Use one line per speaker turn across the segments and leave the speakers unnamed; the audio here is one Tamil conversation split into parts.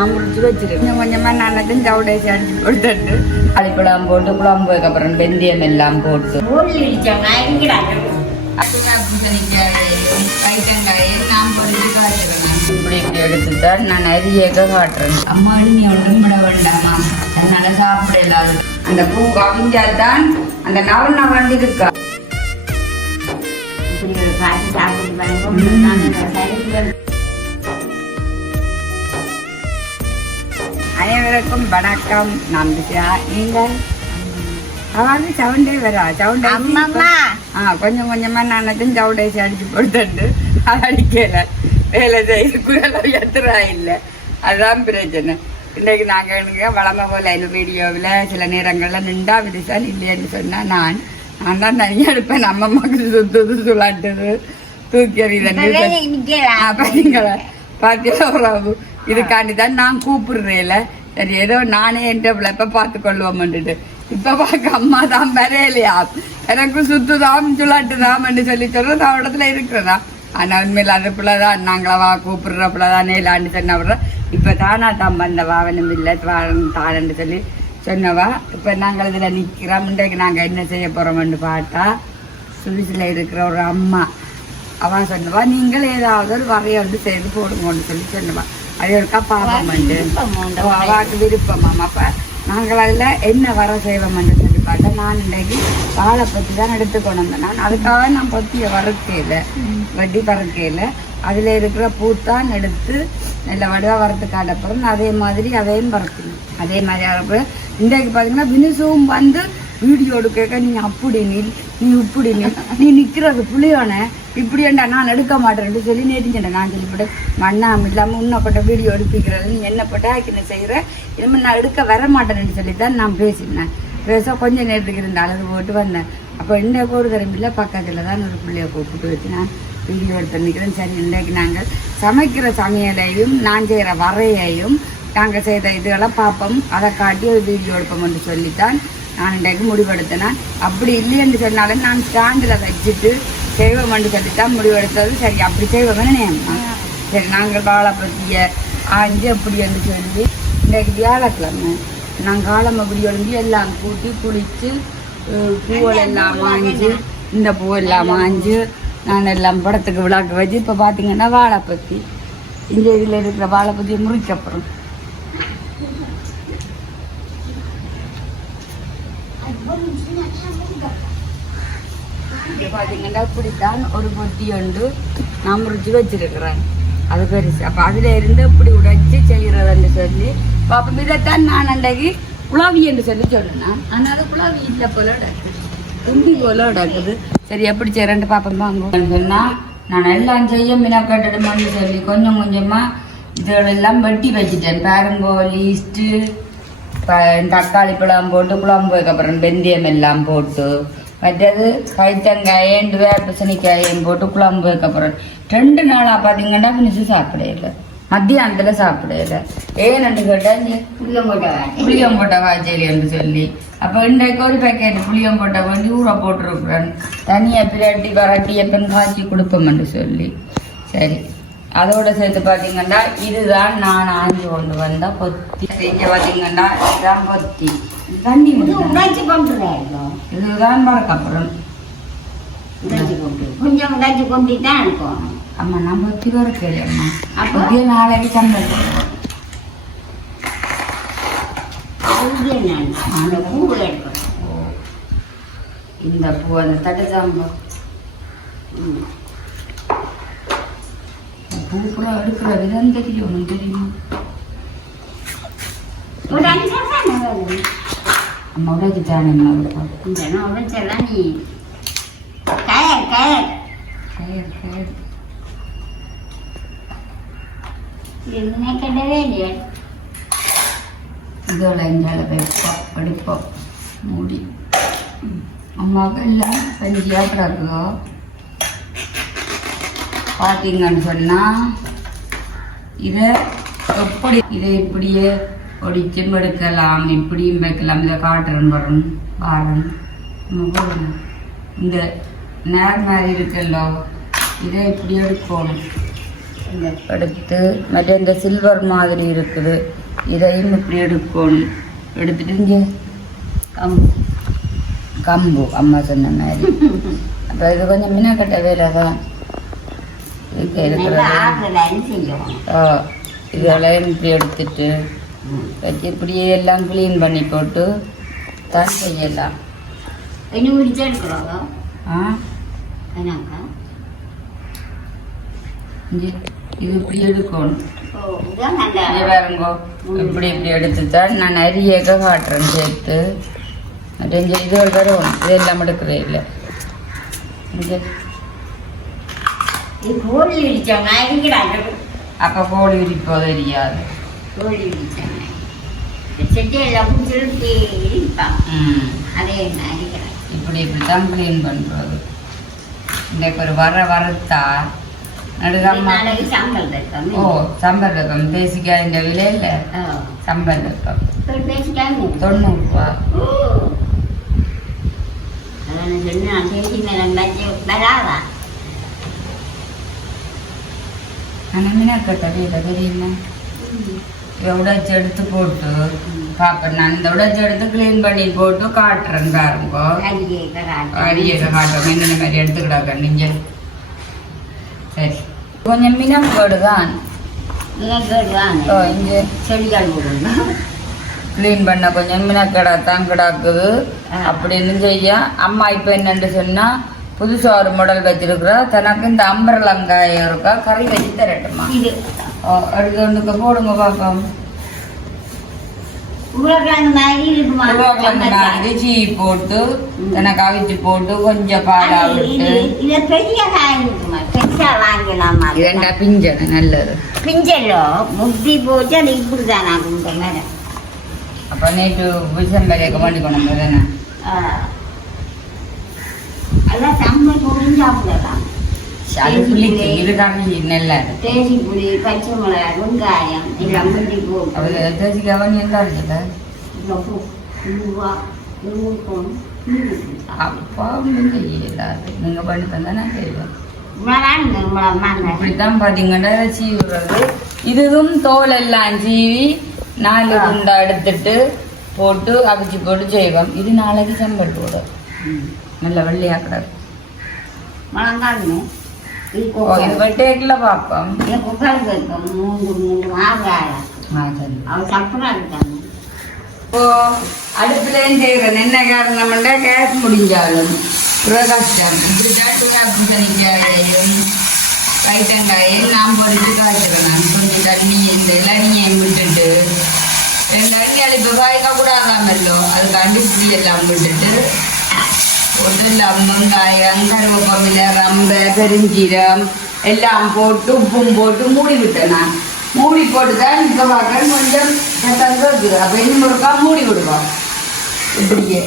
நான் முடிச்சு வச்சிருக்கேன் கொஞ்சம் கொஞ்சமாக நான் சவுடேசி அடிச்சு கொடுத்துட்டு அடிப்படம் போட்டு குழம்புக்கு அப்புறம் வெந்தயம் எல்லாம் போட்டு எடுத்துதான் நான் அரியக காட்டுறேன் அம்மா நீ ஒன்றும் விட வேண்டாமா அதனால சாப்பிட இல்லாது அந்த பூ கவிஞ்சால் தான் அந்த நவன் நவன் இருக்கா அனைவருக்கும் வணக்கம். நான் விஜயா. நீங்கள்? அதாவது சவுண்டே வரா சவுண்டே ஆ கொஞ்சம் கொஞ்சமா நான் சவுடேசி அடிச்சு போட்டுட்டு அது அடிக்கல. வேலை செய்து குரல் உயர்த்துறா இல்லை. அதுதான் பிரச்சனை. இன்றைக்கு நாங்கள் எனக்கு வளமை போல இந்த வீடியோவில் சில நேரங்களில் நின்றா விரிசால் இல்லைன்னு சொன்னா நான். நான் தான் தனியாக எடுப்பேன் நம்ம மக்கள் சுத்துது சுளாட்டுது தூக்கி எறிதன்னு பார்த்தீங்களா பார்த்தீங்களா இதுக்காண்டி தான் நான் கூப்பிடுறேன்ல. சரி ஏதோ நானே என்ற பிள்ளைப்ப பார்த்து கொள்வோம்ன்ட்டு இப்ப பார்க்க அம்மா தான் வரையலையா எனக்கு சுத்துதாம் சுளாட்டுதாம்னு சொல்லி சொல்றது அவ இடத்துல இருக்கிறதா ஆனா உண்மையில அந்த பிள்ளைதான். நாங்களவா கூப்பிடுற பிள்ளைதான் நேலான்னு சொன்னவர இப்ப தானா தான் வந்தவா? வாவனும் இல்லை தாரன்னு சொல்லி சொன்னவா. இப்ப நாங்கள் இதுல நிக்கிறோம். இன்றைக்கு நாங்க என்ன செய்ய போறோம்னு பார்த்தா சுவிஸ்ல இருக்கிற ஒரு அம்மா. அவன் சொன்னவா நீங்கள் ஏதாவது ஒரு வரைய வந்து செய்து போடுங்கன்னு சொல்லி சொன்னவா. அது ஒருக்கா பாவம் வந்து அவாக்கு விருப்பமாம் அப்ப. நாங்கள் அதில் என்ன வர செய்வோம்னு சொல்லி பார்த்தா நான் இன்றைக்கு வாழை பற்றி தான் எடுத்து கொண்டு வந்தேன். நான் அதுக்காக நான் பற்றிய வறுக்கையில் வட்டி பறக்கையில் அதில் இருக்கிற பூத்தான் எடுத்து நல்ல வடுவா வறுத்து காட்டப்புறம் அதே மாதிரி அதையும் பறக்கணும் அதே மாதிரி அப்புறம் இன்றைக்கு பார்த்தீங்கன்னா வினுசுவும் வந்து வீடியோ எடுக்க நீ அப்படி நில் நீ இப்படி நில். நீ நிற்கிறது புளியோனே. இப்படி ஏண்டா நான் எடுக்க மாட்டேன்னு சொல்லி நேரிஞ்சேன் நான் சொல்லிவிட்டு மண்ணாம இல்லாமல் உன்னப்பட்ட வீடியோ எடுப்பிக்கிறது. நீ என்ன என்ன செய்கிற இனிமேல் நான் எடுக்க வர மாட்டேன்னு சொல்லி தான் நான் பேசினேன். பேச கொஞ்சம் நேரத்துக்கு இருந்த அழகு போட்டு வந்தேன். அப்போ இந்த ஒரு தரம்பில் பக்கத்தில் தான் ஒரு பிள்ளைய கூப்பிட்டு வச்சு நான் வீடியோ எடுத்து நிற்கிறேன் சரி இன்றைக்கு நாங்கள் சமைக்கிற சமையலையும் நான் செய்கிற வரையையும் நாங்கள் செய்த இதுகளை பார்ப்போம். அதை காட்டி ஒரு வீடியோ எடுப்போம் என்று சொல்லித்தான் நான் இன்றைக்கு முடிவெடுத்தேன். அப்படி இல்லைன்னு சொன்னாலும் நான் ஸ்டாண்டில் வச்சுட்டு செய்வோம்னு சொல்லித்தான் முடிவெடுத்தது. சரி அப்படி செய்வோம்னு நேம்மா சரி நாங்கள் வாழை பற்றிய ஆஞ்சு அப்படி என்று சொல்லி இன்றைக்கு வியாழக்கிழமை நான் காலம் அப்படி எழுந்து எல்லாம் கூட்டி குளித்து பூவல் எல்லாம் வாங்கி இந்த பூவெல்லாம் வாங்கி நான் எல்லாம் படத்துக்கு விழாக்கு வச்சு இப்போ பார்த்தீங்கன்னா வாழைப்பத்தி. இந்த இதில் இருக்கிற வாழைப்பத்தியை முறிக்கப்புறம் பார்த்தீங்கன்னா இப்படித்தான் ஒரு பொட்டி உண்டு நான் முறிச்சு வச்சிருக்கிறேன். அது பெருசு. அப்போ அதில் இருந்து இப்படி உடைச்சி செய்கிறதுன்னு சொல்லி அப்போ இதைத்தான் நான் அன்றைக்கு குழாவி என்று சொல்லி சொன்னேன் ஆனால் அது குழாவி இல்லை போல நடக்குது. போல உடக்குது சரி எப்படி செய்யறேன்ட்டு பாப்பம் வாங்க. சொன்னால் நான் எல்லாம் செய்ய மீனா கட்டணுமான்னு சொல்லி கொஞ்சம் கொஞ்சமாக இதெல்லாம் வெட்டி வச்சுட்டேன். பாருங்கோ லீஸ்ட்டு தக்காளி பழம் போட்டு குழம்பு வைக்கப்புறம் வெந்தயம் எல்லாம் போட்டு. மற்றது கைத்தங்காயம் வேப்பசனிக்காயும் போட்டு குழம்பு அப்புறம் ரெண்டு நாளாக பார்த்தீங்கன்னா ஃபினிஷு சாப்பிடையில மத்தியானத்தில் சாப்பிடையில ஏன்னு கேட்டால் புளியங்கொட்டை என்று சொல்லி. அப்போ இன்றைக்கு ஒரு பேக்கெட் புளியங்கொட்டை வந்து ஊற போட்டிருக்கிறேன். தனியாக பிரட்டி வரட்டி எப்பன்னு காய்ச்சி கொடுப்போம்னு சொல்லி. சரி. அதோட சேர்த்து பார்த்தீங்கன்னா இதுதான் நான் ஆஞ்சு கொண்டு வந்த பொத்தி. இங்கே பார்த்தீங்கன்னா இதுதான் பொத்தி. தண்ணி. இதுதான் பறக்கப்புறம்
கொஞ்சம் உடைச்சு கொண்டு தான் இருக்கும்.
அம்மா நான் பொத்தி பறக்கல அம்மா
அப்போ?
பொத்திய நாளைக்கு ஓ. இந்த பூ அந்த தட்டு சாம்பா
ம்.
பூ கூட எடுக்கிற விதம் தெரியும் தெரியுமா? அம்மா
இந்த நான் உடைச்செல்லாம் நீ கயர் கயர்
கயிறு கயிறு
இதுனே கிடவே இல்லையே.
இதோட எங்கால வைப்போம் எடுப்போம் மூடி. அம்மாவுக்கு எல்லாம் பஞ்சியாக கிடக்குதோ பார்த்தீங்கன்னு சொன்னால் இதை எப்படி இதை இப்படியே ஒடிச்சும் எடுக்கலாம் இப்படியும் வைக்கலாம். இதை காட்டுறேன் வரும் பாருங்க. நம்ம இந்த நேர் மாதிரி இருக்குல்லோ இதை இப்படி எடுக்கணும்
இந்த
எடுத்து மற்ற இந்த சில்வர் மாதிரி இருக்குது இதையும் இப்படி எடுக்கணும் எடுத்துட்டு இங்கே
கம்பு.
கம்பு அம்மா சொன்ன மாதிரி. அப்போ இது கொஞ்சம் மினக்கட்ட வேலை தான். ஓ இதெல்லாம் இப்படி எடுத்துட்டு வச்சு இப்படியே எல்லாம் க்ளீன் பண்ணி போட்டு தான் செய்யலாம்.
இன்னும் முடிச்சு எடுக்கிறோங்க
ஆ?
என்னக்கா
இங்கே இது இப்படி எடுக்கணும். பாருங்கோ இப்படி இப்படி எடுத்து தான் நான் அரியக காட்டுறேன் சேர்த்து. இங்கே இதுகள் வரும் இதெல்லாம் எடுக்கவே இல்லை இங்கே
இது கோழி இடிச்சாங்க இருக்கிறாங்க
அப்போ கோழி உரிப்போ தெரியாது
கோழி இடிச்சாங்க செட்டியெல்லாம் பிடிச்சிட்டு இருப்பாங்க அதே அடிக்கிறாங்க
இப்படி இப்படி தான் க்ளீன் பண்ணுறது இன்றைக்கு ஒரு வர வறுத்தா நடுகம்மா
சாம்பல் வைப்போம்
ஓ சம்பல் வெப்பம் பேசிக்காய் இந்த விலையில்
ஓ
சம்பல் வெப்பம்
ஓ அதான் சொன்னேன் பேசி மேலே வராதா
மினக்கட்ட வீட தெரியுமா உடைச்சு எடுத்து போட்டு பார்ப்பேன் நான் இந்த உடைச்சு எடுத்து க்ளீன் பண்ணி போட்டு காட்டுறேன் பாருங்கோ.
அடியை
காட்டுறோம் என்னென்ன மாதிரி எடுத்துக்கிடாக்க நீங்கள் சரி. கொஞ்சம் மினக்கோடு தான்
கேடு வாங்க
ஓ இங்கே.
செடிகள் விடணும்
க்ளீன் பண்ண கொஞ்சம் மினக்கடா தான் கிடக்குது. அப்படின்னு செய்ய? அம்மா இப்போ என்னன்னு சொன்னா புதுசா ஒரு மாடல் வச்சிருக்கிறா. தனக்கு இந்த அம்பரலங்காயம் இருக்கா? கறி வச்சு தரட்டுமா?
இது.
ஓ, எடுத்து ஒன்றுக்கு போடுங்க பார்ப்போம்
உருளைக்கிழங்கு மாதிரி இருக்குமா?
உருளைக்கிழங்கு மாதிரி சீ போட்டு எனக்கு அவிச்சு போட்டு கொஞ்சம் பாலா விட்டு. இரண்டா பிஞ்சன நல்லது.
பிஞ்சல்லோ முத்தி போச்சு அது இந்த மேடம்
அப்போ நேற்று விசம்பரையை கொண்டு கொண்டு தானே?
எல்லாம் சம்பல் போட்டு சாப்பிடலாம்
அது புளிக்கு இது கறி நல்லா இருக்கு
தேசி புளி பச்சை மிளகாய் வெங்காயம் எல்லாம் முட்டி போட்டு
அவள் தேசி கவனி என்ன இருக்குல்ல
ரொம்ப உருவா உருவம்
அப்பா வந்து இயலாது நீங்கள் பண்ணி தந்தா நான் செய்வேன் இப்படித்தான் பார்த்தீங்கன்னா சீவுறது இதுவும் தோல் எல்லாம் சீவி நாலு குண்டா எடுத்துட்டு போட்டு அவிச்சு போட்டு செய்வோம் இது நாளைக்கு செம்பல் போடும் நல்ல வெள்ளையா கிடக்கு
முழங்காடணும்
ஓ இது வெட்டேக்கில் பார்ப்போம்
குக்கர் வைப்போம் மூன்று மூன்று மாங்காய் அவள் சப்பரா இருக்காங்க
இப்போ அடுப்புலேயும் செய்கிறேன் என்ன காரணம்னா கேஸ் முடிஞ்சாலும் ரொம்ப கஷ்டம் இப்படிதான் சூடாக்கு சனிக்காயையும் கைத்தங்காயும் நான் பொறிச்சு காய்ச்சிக்கிறேன் நான் கொஞ்சம் தண்ணி இந்த இளநியையும் விட்டுட்டு இளநி அழிப்பு காய்க்க கூடாதாமல்லோ அதுக்காண்டி புளி எல்லாம் விட்டுட்டு போட்டு எல்லாம் வெங்காயம் கருவேப்பமில்லை ரம்ப பெருஞ்சீரம் எல்லாம் போட்டு உப்பும் போட்டு மூடி விட்டேன் நான் மூடி போட்டு தான் இப்போ பார்க்க கொஞ்சம் கசந்து இருக்குது அப்போ இன்னும் ஒருக்கா மூடி விடுவோம் இப்படியே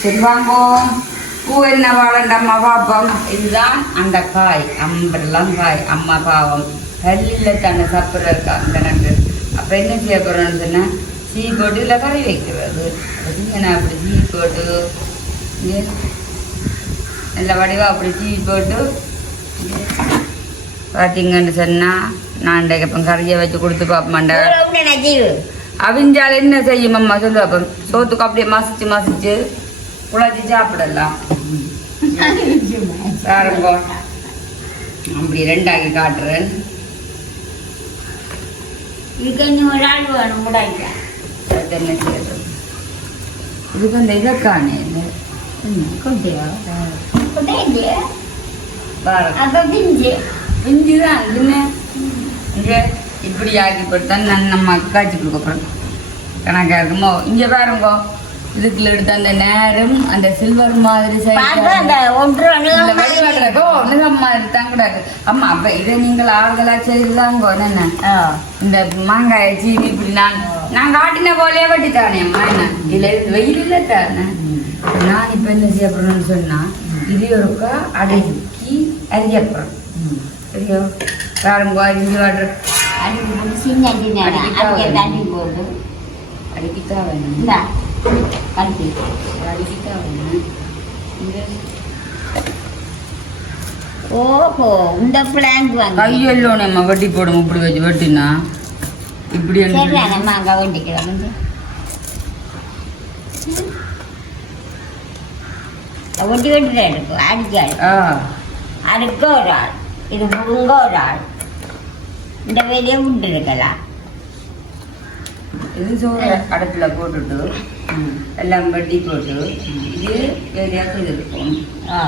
சரி வாங்கோ பூ என்ன வாழண்டம்மா பாப்போம் இதுதான் அந்த காய் அம்பரெல்லாம் காய் அம்மா பாவம் கல்லில் தன்னை சப்புற இருக்கா அந்த நண்டு அப்போ என்ன செய்ய போகிறோம்னு சொன்னால் சீ போட்டு இல்லை கறி வைக்கிறது. நான் அப்படி சீ போட்டு நல்ல வடிவா அப்படி சீ போட்டு பார்த்தீங்கன்னு சொன்னால் நான் இப்போ கறியை வச்சு கொடுத்து பார்ப்போமாண்டா
நஜீவு
அவிஞ்சால் என்ன செய்யும் அம்மா? சொல்லு அப்போ. சோத்துக்கு அப்படியே மசிச்சு மசிச்சு குழச்சி சாப்பிடலாம். பாருங்க. அப்படி ரெண்டாக்கி காட்டுறேன்.
இதுக்கு ஒரு ஆள் வேணும் முடாய்க்க
തന്നെ ചെയ്തു செய்யறது இதுக்கு இந்த இதற்கானே இந்த இதுன்னு இங்கே இப்படி ஆக்கி போட்டு நான் நம்ம காய்ச்சி கொடுக்க போகிறோம் கணக்காக இருக்குமோ இங்கே பாருங்கோ இதுக்குள்ள எடுத்த அந்த நேரம் அந்த சில்வர் மாதிரி மாதிரி தான் கிடக்கு அம்மா அப்ப இதை நீங்கள் ஆறுதலா செய்தாங்க என்ன இந்த மாங்காய் சீனி இப்படி நான் நான் காட்டின போலே வெட்டித்தானே அம்மா என்ன இதுல வெயில் இல்லை தானே நான் இப்ப என்ன செய்ய போறேன்னு சொன்னா இது ஒருக்கா அடக்கி அரியப்புறம் சரியா? பாருங்க அரிஞ்சு வாடுற அடிக்கிட்டா வேணும் அடிக்கிட்டா வேணும்
ஓஹோ இந்த பிளாங்க்
நம்ம வெட்டி போடும் இப்படி வச்சு வெட்டினா. இப்படி
நம்ம அங்கே வேண்டிக்கிறோம் ஒட்டி வெட்டி எடுக்கும் அடிக்காது அடுக்க ஒரு ஆள். இது முழுங்க ஒரு ஆள் இந்த வேலையை விட்டு இருக்கலாம்
இது சோறு அடுப்புல போட்டுட்டு எல்லாம் வெட்டி போட்டு இது இது இருக்கும்
ஆ.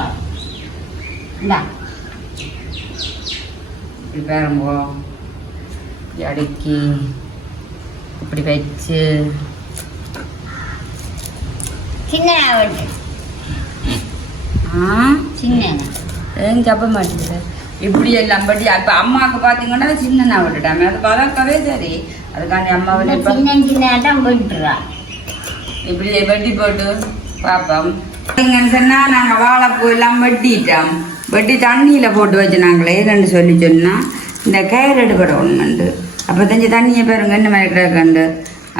இந்தா.
இப்படி பாருங்கோ. இப்படி அடுக்கி இப்படி வச்சு.
சின்ன சின்ன
ஏன் சாப்பிட மாட்டேங்குது? இப்படி எல்லாம் பட்டி இப்போ அம்மாவுக்கு பார்த்தீங்கன்னா சின்ன நான் விட்டுட்டாமே அது வளர்க்கவே சரி. அதுக்காண்டி அம்மாவில் இப்போ
சின்ன சின்ன தான் வெட்டுறா
இப்படி வெட்டி போட்டு பார்ப்போம். பார்த்தீங்கன்னு சொன்னால் நாங்கள் வாழைப்பூ எல்லாம் வெட்டிட்டோம். வெட்டி தண்ணியில் போட்டு வச்சுனாங்களே ரெண்டு சொல்லி சொன்னால் இந்த கேரட் படம் ஒன்று அப்போ தெரிஞ்சு தண்ணியை பாருங்க இந்த மாதிரி கிடக்குண்டு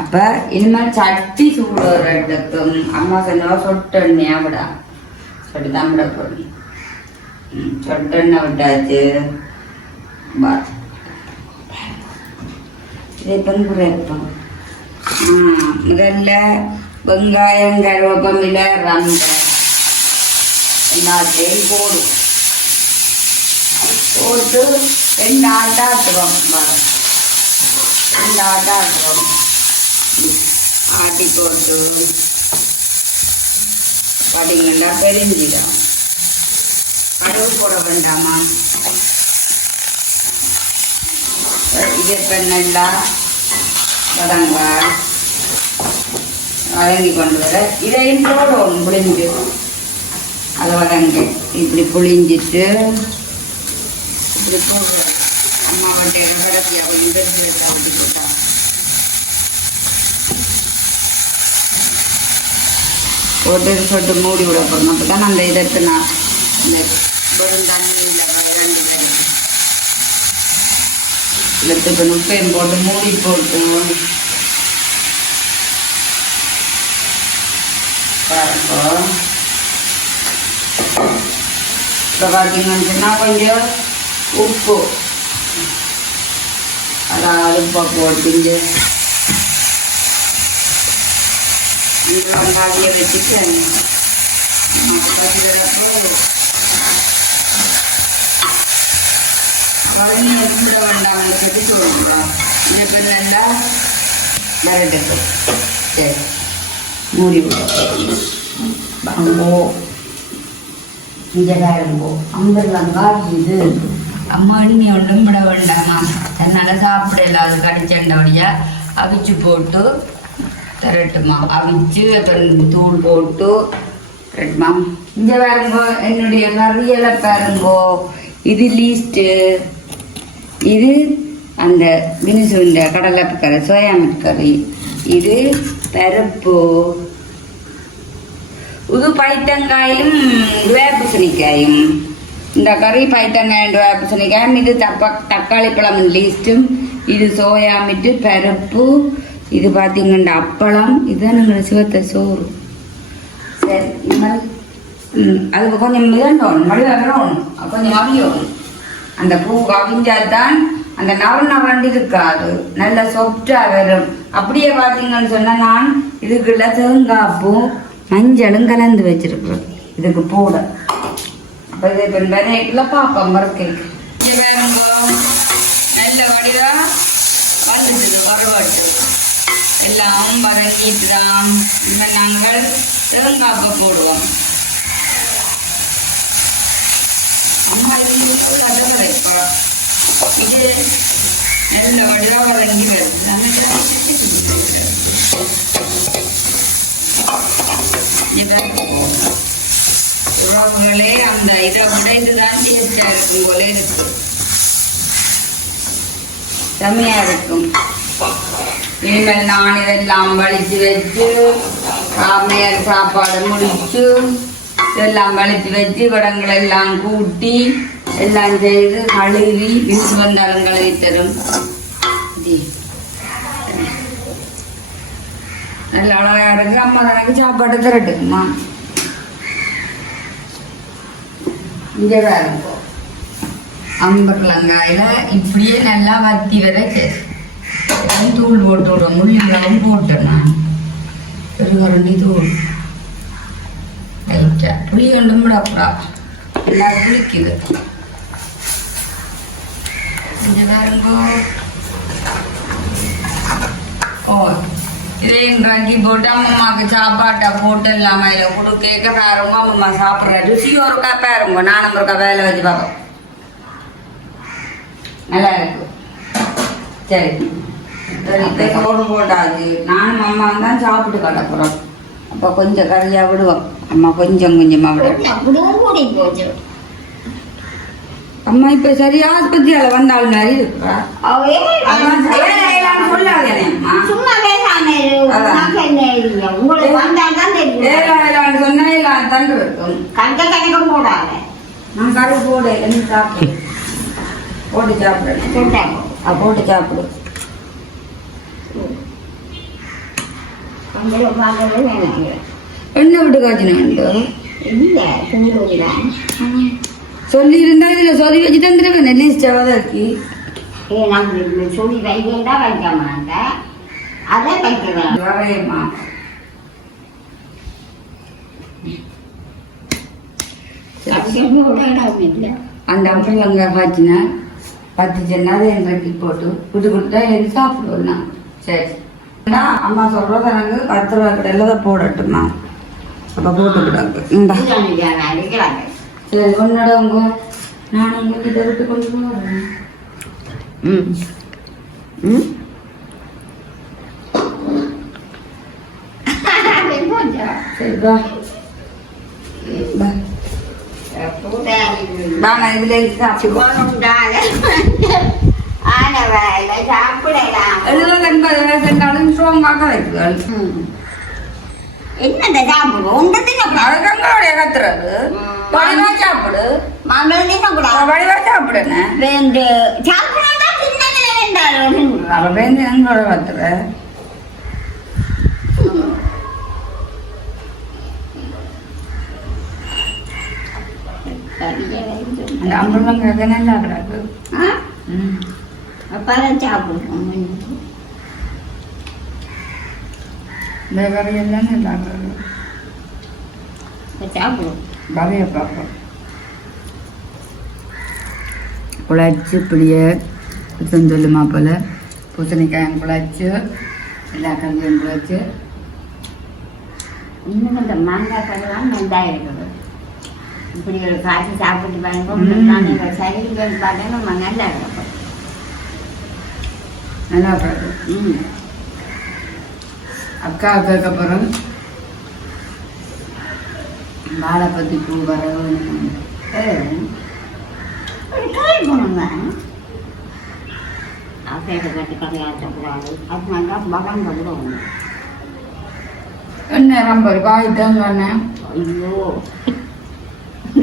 அப்போ இனிமேல் சட்டி சூடு சூடுறதுக்கும் அம்மா சொன்னா சொட்டு எண்ணெயா விட. சொட்டு தான் விட போடணும் சொட்டு எண்ணெய் விட்டாச்சு. பா இதை பண்புற இருப்போம் முதல்ல வெங்காயம் கருவேப்பமில்லை ரம்பை. எல்லாத்தையும் போடும் போட்டு ரெண்டு ஆட்டா ஆட்டுவோம் பாருங்க. ரெண்டு ஆட்டா ஆட்டுவோம் ஆட்டி போட்டு பார்த்தீங்கன்னா பெருஞ்சிடும் அளவு போட வேண்டாமா இது இப்போ நல்லா வதங்க வதங்கி கொண்டு வர இதையும் போடுவோம் புளிஞ்சு அதை வதங்க இப்படி புளிஞ்சிட்டு இப்படி போடுவோம் அம்மா வட்டி கடத்தியா கொஞ்சம் பெருசு பெருசா ஊற்றி போட்டா போட்டு சொட்டு மூடி விட போகிறோம் அப்போ தான் அந்த இதற்கு நான் இந்த வெறும் தண்ணியில் ரெண்டு தண்ணி எடுத்துட்டு உப்பையும் போட்டு மூடி போட்டு பாருங்க இப்போ பார்த்தீங்கன்னு சொன்னால் கொஞ்சம் உப்பு அதாவது உப்பை போட்டுங்க இந்த வெங்காய வச்சுட்டு வளர்ந்து எடுத்துட வேண்டாம் சொல்லி சொல்லுவோம் இந்த பேர் நல்லா விரட்டுக்கு சரி மூடி அம்போ இஜகாரம்போ நீ ஒன்றும் விட வேண்டாமா தன்னால் சாப்பிடல அது கடிச்சண்டபடியா அவிச்சு போட்டு தரட்டுமா. அவிச்சு அப்புறம் தூள் போட்டு தரட்டுமா. இங்கே பாருங்கோ என்னுடைய கறியலை பாருங்கோ. இது லீஸ்ட்டு இது அந்த மினுசுண்ட கடலை கறி சோயாமீன் கறி. இது பருப்பு. இது பைத்தங்காயும் வேப்பசனிக்காயும் இந்த கறி பைத்தங்காயும் வேப்பசனிக்காயும் இது தப்பா தக்காளி பழம் லீஸ்ட்டும் இது சோயா மீட்டு பருப்பு இது பார்த்தீங்கன்னா அப்பளம் இதுதான் எங்களோட சிவத்த சோறு. சரி இந்த மாதிரி அது கொஞ்சம் மிதண்டோணும் மடிவாகணும் கொஞ்சம் அவியணும் அந்த பூ அவிஞ்சால்தான் அந்த நவல் நவண்டு இருக்காது. நல்ல சொப்டா வரும். அப்படியே பார்த்தீங்கன்னு சொன்னால் நான் இதுக்குள்ள தேங்காய்ப்பூ மஞ்சளும் கலந்து வச்சிருக்கிறேன். இதுக்கு போட. அப்போ இது இப்போ விதைக்குள்ள பார்ப்போம் மறக்கைக்கு நல்ல வடிவா வந்துட்டு வரவாட்டு எல்லாம் வதக்கிட்டுதான் இப்போ நாங்கள் தேங்காய்ப்பை போடுவோம் அம்மா இது இது நல்ல வடிவாக வதங்கி வருது உறவுகளே அந்த இதை விட இதுதான் டேஸ்டா இருக்கும் போல இருக்கு. செம்மையா இருக்கும். இனிமேல் நான் இதெல்லாம் வலிச்சு வச்சு காமையார் சாப்பாடு முடிச்சு இதெல்லாம் வலிச்சு வச்சு குடங்களை எல்லாம் கூட்டி எல்லாம் செய்து கழுவி வீட்டு வந்தாலும் கழுவி தரும் நல்ல அழகாக இருக்கு அம்மா எனக்கு சாப்பாடு திரட்டுக்குமா இங்கே பாருங்க. அம்பர்லங்காயில இப்படியே நல்லா வத்தி வர தூள் போட்டு விடுவோம். முள்ளியும் போட்டேன் நான் ஒரு கரண்டி தூள். லைட்டா. புளி கண்டும் விடப்படா எல்லாம் புளிக்குது. இங்கே பாருங்க. ஓ இதையும் கஞ்சி போட்டு அம்மாவுக்கு சாப்பாட்டை போட்டு இல்லாம இதில் கொடுக்க பாருங்க அம்மா சாப்பிட்ற. ருசி ஒருக்கா பாருங்க நானும் ஒருக்கா வேலை வச்சு பார்ப்போம். நல்லா இருக்கு. சரி. சரி இப்போ சோறு போட்டாச்சு நானும் அம்மா தான் சாப்பிட்டு கிடக்குறோம் அப்போ கொஞ்சம் கறியாக விடுவோம். அம்மா கொஞ்சம் கொஞ்சமாக விடுவோம்
கூடி
அம்மா இப்போ சரி ஆஸ்பத்திரியில் வந்தாள் மாதிரி இருக்கிறா சொல்லாதே
உங்களுக்கு வந்தாதான் தெரியும்?
ஏழாயிரம் சொன்னா எல்லாம் தண்டு இருக்கும்
கண்ட கணக்கம் போடாத.
நான் கறி போடு என்ன சாப்பிடு. போட்டு சாப்பிடுறேன் போட்டு சாப்பிடு. என்ன விட்டு காய்ச்சினு
இல்லை
சொல்லி இருந்தா இதுல சொல்லி வச்சு தந்துருவேன். லிஸ்ட் வதக்கி
ஏ நம்ம சொல்லி வைக்கிறதா வைக்க வைக்கிறேன்
வரையம்மா அந்த அம்பளங்க காய்ச்சினா பத்து சென்னாது எனக்கு போட்டு விட்டு கொடுத்தா எனக்கு சாப்பிடுவோம் நான் சரி அம்மா சொல்றது எனக்கு பத்து ரூபா கடையில் தான் போடட்டுமா அப்போ போட்டுக்கிட்டாங்க சரி கொண்டாட உங்க நான் உங்ககிட்ட விட்டு கொண்டு போகிறேன் ம். ம். சரி வா. வா. வா நான் இதுல இருந்து சாப்பிடுவோம்
ஆன வேலை சாப்பிடலாம்
எழுபது எண்பது வயசு இருந்தாலும் ஸ்ட்ராங்காக வைக்குகள்
என்னத சாப்பிடுவோம் உங்க தின்னக்கூடாது
அதுக்கங்களுடைய கத்துறது வடிவா சாப்பிடு.
மகள் தின்னக்கூடாது
வடிவா சாப்பிடுன்னு.
வேண்டு. சாப்பிடாட்டா தின்னதில்லை வேண்டாம்
அவள் வேந்து எங்களோட கத்துற அந்த அம்பளங்க நல்லா கிடக்கு
அப்பதான் சாப்பிடுவோம்
இந்த கறியெல்லாம் நல்லா கிடக்கு
சாப்பிடுவோம்.
வரைய பார்ப்போம். குழச்சி இப்படியே குத்தம் சொல்லுமா போல. பூசணிக்காயும் குழச்சி எல்லா கறியும் குழச்சி
இன்னும் இந்த மாங்காய் கடைலாம் நல்லா இருக்குது இப்படி ஒரு காய்ச்சி சாப்பிட்டு பாருங்க சரீரம் பார்த்தா நம்ம நல்லா இருக்கும்
நல்லா கிடக்கு
ம்
அக்கா அக்காக்கு அப்புறம் வாழைப்பத்தி பூ வரவு
ஒரு காய் போகணுங்க அப்பேட்ட கட்டி கடையாற்றக்கூடாது அது நல்லா பகம் விடுவோம்
என்ன ரொம்ப காய் தேங்காண்ணே
ஐயோ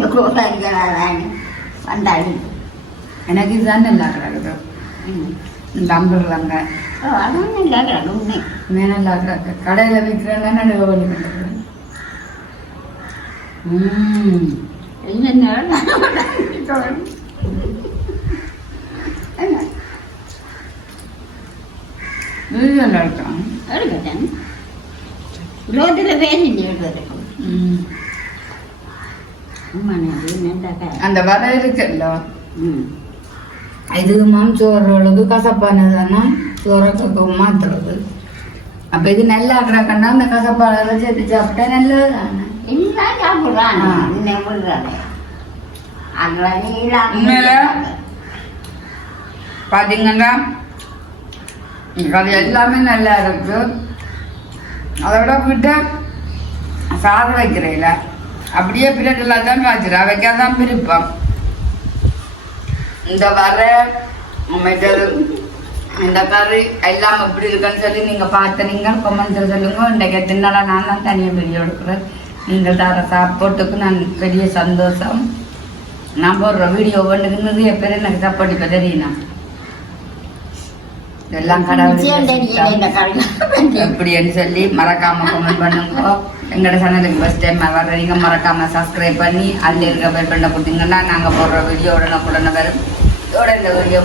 இந்த கோதாரிகளால் வந்தாடி
எனக்கு இதுதான் நல்லா
ம்
இந்த அம்புலாங்க
ஓ அதுவும் நல்லா கிடக்கும் உண்மை
நல்லா கிடக்கு கடையில் விற்கிறேன்னு பண்ணி இருக்கும் ம்
நான்
அந்த வர இருக்குல்ல. இது மாம்சோர்களுக்கு கசப்பானது தானே சோறக்கு மாத்துறது. அப்ப இது நல்லா கிடக்கன்னா அந்த கசப்பானதை சேர்த்து சாப்பிட்டா நல்லது தானே
எல்லாம்
உண்மையில? பாத்தீங்கன்னா அது எல்லாமே நல்லா இருக்கு. அதை விட விட்டா சாதம் வைக்கிறேல அப்படியே பிளேட் தான் வச்சுரா வைக்காதான் பிரிப்போம் இந்த வர இந்த கறி எல்லாம் எப்படி இருக்குன்னு சொல்லி நீங்க பார்த்து நீங்க கமெண்ட்ஸில் சொல்லுங்க. இன்றைக்கு தின்னால நான் தான் தனியாக வீடியோ எடுக்கிறேன். நீங்கள் தர சாப்பாட்டுக்கு நான் பெரிய சந்தோஷம். நான் போடுற வீடியோ ஒன்றுக்கு நிறைய பேர் எனக்கு சப்போர்ட் இப்போ தெரியும் எல்லாம் கடவுள் எப்படின்னு சொல்லி மறக்காம கமெண்ட் பண்ணுங்க. எங்களோட சேனலுக்கு ஃபஸ்ட் டைம் வர்றீங்க மறக்காமல் சப்ஸ்கிரைப் பண்ணி அதில் இருக்க பெல் பண்ண கொடுத்தீங்கன்னா நாங்கள் போடுற வீடியோ உடனே உடனே வரும். இதோட இந்த வீடியோ